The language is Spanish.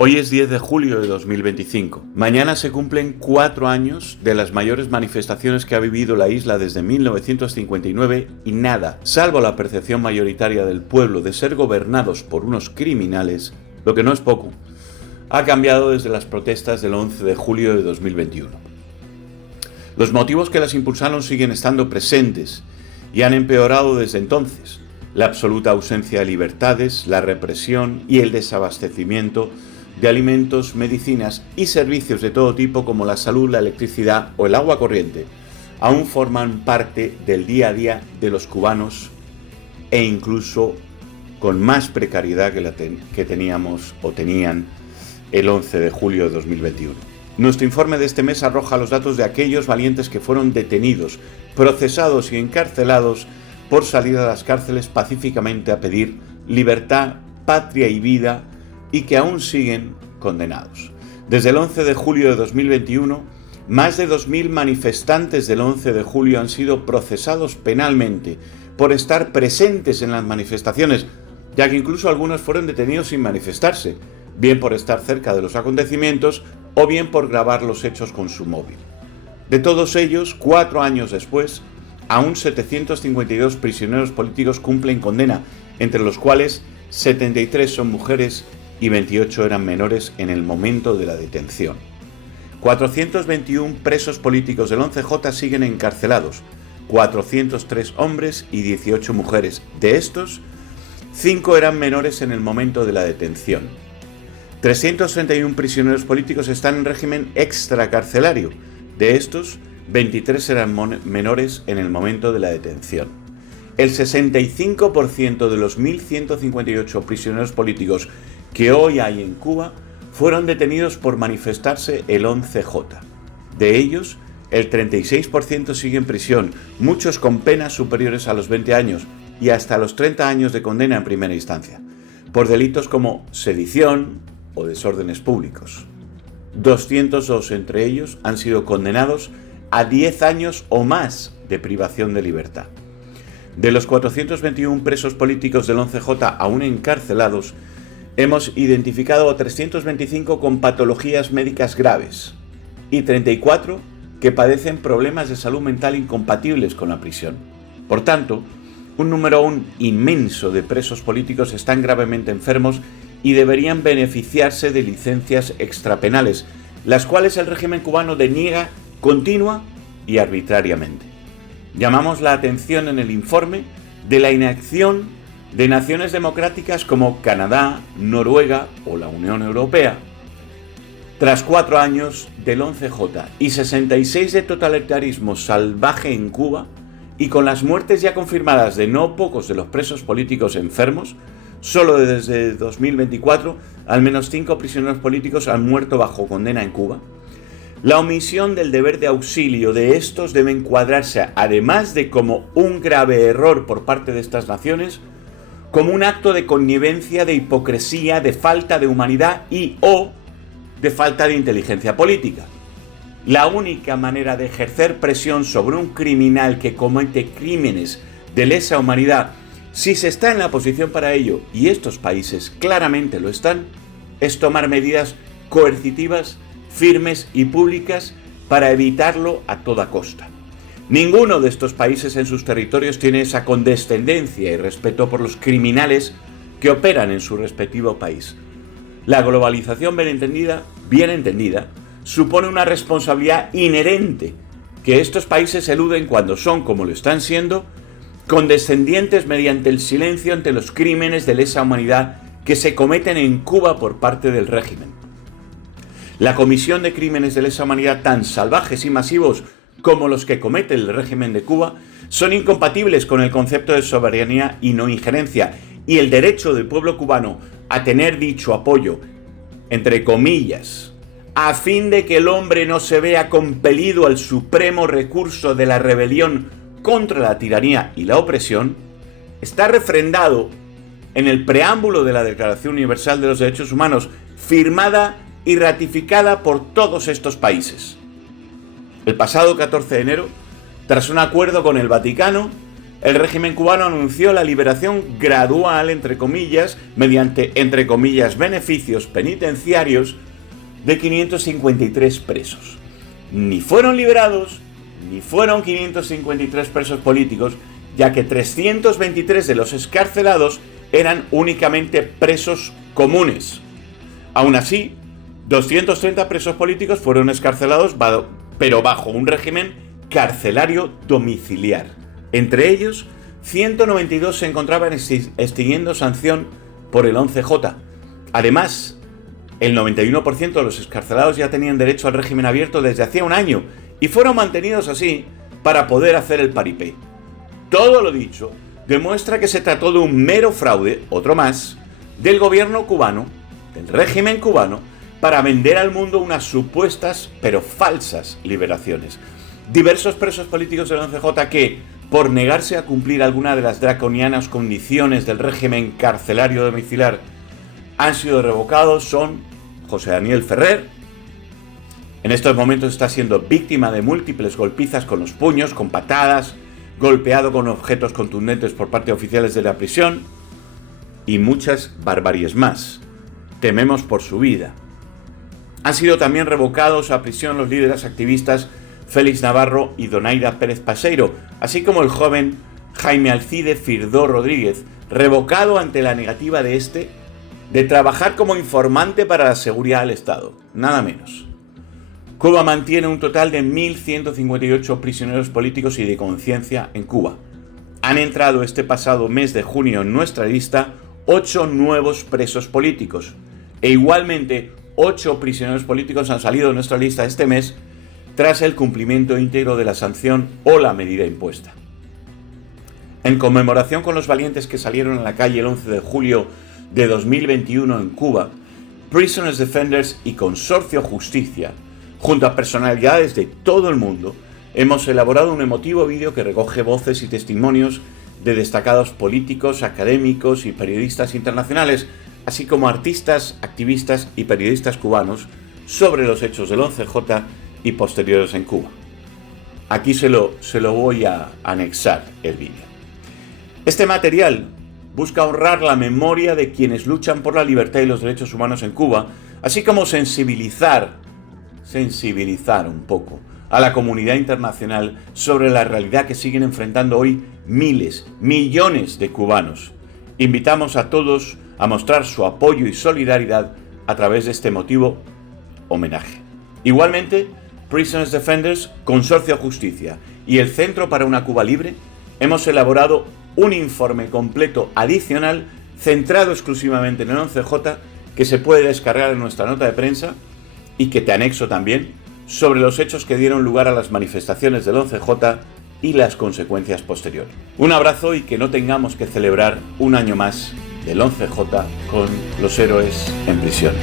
Hoy es 10 de julio de 2025. Mañana se cumplen 4 años de las mayores manifestaciones que ha vivido la isla desde 1959 y nada, salvo la percepción mayoritaria del pueblo de ser gobernados por unos criminales, lo que no es poco, ha cambiado desde las protestas del 11 de julio de 2021. Los motivos que las impulsaron siguen estando presentes y han empeorado desde entonces. La absoluta ausencia de libertades, la represión y el desabastecimiento de alimentos, medicinas y servicios de todo tipo como la salud, la electricidad o el agua corriente aún forman parte del día a día de los cubanos e incluso con más precariedad que teníamos o tenían el 11 de julio de 2021. Nuestro informe de este mes arroja los datos de aquellos valientes que fueron detenidos, procesados y encarcelados por salir a las cárceles pacíficamente a pedir libertad, patria y vida, y que aún siguen condenados. Desde el 11 de julio de 2021, más de 2.000 manifestantes del 11 de julio han sido procesados penalmente por estar presentes en las manifestaciones, ya que incluso algunos fueron detenidos sin manifestarse, bien por estar cerca de los acontecimientos o bien por grabar los hechos con su móvil. De todos ellos, 4 años después, aún 752 prisioneros políticos cumplen condena, entre los cuales 73 son mujeres y 28 eran menores en el momento de la detención. 421 presos políticos del 11J siguen encarcelados, 403 hombres y 18 mujeres. De estos, 5 eran menores en el momento de la detención. 331 prisioneros políticos están en régimen extracarcelario. De estos, 23 eran menores en el momento de la detención. El 65% de los 1.158 prisioneros políticos que hoy hay en Cuba fueron detenidos por manifestarse el 11J. De ellos, el 36% sigue en prisión, muchos con penas superiores a los 20 años y hasta los 30 años de condena en primera instancia, por delitos como sedición o desórdenes públicos. 202 entre ellos han sido condenados a 10 años o más de privación de libertad. De los 421 presos políticos del 11J aún encarcelados, hemos identificado a 325 con patologías médicas graves y 34 que padecen problemas de salud mental incompatibles con la prisión. Por tanto, un número aún inmenso de presos políticos están gravemente enfermos y deberían beneficiarse de licencias extrapenales, las cuales el régimen cubano deniega continua y arbitrariamente. Llamamos la atención en el informe de la inacción de naciones democráticas como Canadá, Noruega o la Unión Europea. Tras 4 años del 11J y 66 de totalitarismo salvaje en Cuba, y con las muertes ya confirmadas de no pocos de los presos políticos enfermos, solo desde 2024 al menos 5 prisioneros políticos han muerto bajo condena en Cuba. La omisión del deber de auxilio de estos debe encuadrarse, además de como un grave error por parte de estas naciones, como un acto de connivencia, de hipocresía, de falta de humanidad y o de falta de inteligencia política. La única manera de ejercer presión sobre un criminal que comete crímenes de lesa humanidad, si se está en la posición para ello, y estos países claramente lo están, es tomar medidas coercitivas, firmes y públicas para evitarlo a toda costa. Ninguno de estos países en sus territorios tiene esa condescendencia y respeto por los criminales que operan en su respectivo país. La globalización bien entendida, supone una responsabilidad inherente que estos países eluden cuando son, como lo están siendo, condescendientes mediante el silencio ante los crímenes de lesa humanidad que se cometen en Cuba por parte del régimen. La comisión de crímenes de lesa humanidad tan salvajes y masivos como los que comete el régimen de Cuba son incompatibles con el concepto de soberanía y no injerencia y el derecho del pueblo cubano a tener dicho apoyo, entre comillas, a fin de que el hombre no se vea compelido al supremo recurso de la rebelión contra la tiranía y la opresión, está refrendado en el preámbulo de la Declaración Universal de los Derechos Humanos, firmada y ratificada por todos estos países. El pasado 14 de enero, tras un acuerdo con el Vaticano, el régimen cubano anunció la liberación gradual, entre comillas, mediante, entre comillas, beneficios penitenciarios de 553 presos. Ni fueron liberados, ni fueron 553 presos políticos, ya que 323 de los excarcelados eran únicamente presos comunes. Aún así, 230 presos políticos fueron excarcelados, pero bajo un régimen carcelario domiciliar. Entre ellos, 192 se encontraban extinguiendo sanción por el 11J. Además, el 91% de los excarcelados ya tenían derecho al régimen abierto desde hacía un año y fueron mantenidos así para poder hacer el paripé. Todo lo dicho demuestra que se trató de un mero fraude, otro más, del gobierno cubano, del régimen cubano, para vender al mundo unas supuestas pero falsas liberaciones. Diversos presos políticos del 11J que, por negarse a cumplir alguna de las draconianas condiciones del régimen carcelario domiciliar, han sido revocados son José Daniel Ferrer. En estos momentos está siendo víctima de múltiples golpizas con los puños, con patadas, golpeado con objetos contundentes por parte de oficiales de la prisión y muchas barbaries más. Tememos por su vida. Han sido también revocados a prisión los líderes activistas Félix Navarro y Donaida Pérez Paseiro, así como el joven Jaime Alcide Firdó Rodríguez, revocado ante la negativa de este de trabajar como informante para la seguridad del Estado, nada menos. Cuba mantiene un total de 1.158 prisioneros políticos y de conciencia en Cuba. Han entrado este pasado mes de junio en nuestra lista 8 nuevos presos políticos, e igualmente 8 prisioneros políticos han salido de nuestra lista este mes tras el cumplimiento íntegro de la sanción o la medida impuesta. En conmemoración con los valientes que salieron a la calle el 11 de julio de 2021 en Cuba, Prisoners Defenders y Consorcio Justicia, junto a personalidades de todo el mundo, hemos elaborado un emotivo vídeo que recoge voces y testimonios de destacados políticos, académicos y periodistas internacionales, así como artistas, activistas y periodistas cubanos sobre los hechos del 11J y posteriores en Cuba. Aquí se lo voy a anexar el vídeo. Este material busca honrar la memoria de quienes luchan por la libertad y los derechos humanos en Cuba, así como sensibilizar un poco a la comunidad internacional sobre la realidad que siguen enfrentando hoy miles, millones de cubanos. Invitamos a todos a mostrar su apoyo y solidaridad a través de este emotivo homenaje. Igualmente, Prisoners Defenders, Consorcio Justicia y el Centro para una Cuba Libre hemos elaborado un informe completo adicional centrado exclusivamente en el 11J que se puede descargar en nuestra nota de prensa y que te anexo también sobre los hechos que dieron lugar a las manifestaciones del 11J y las consecuencias posteriores. Un abrazo y que no tengamos que celebrar un año más del 11J con los héroes en prisión.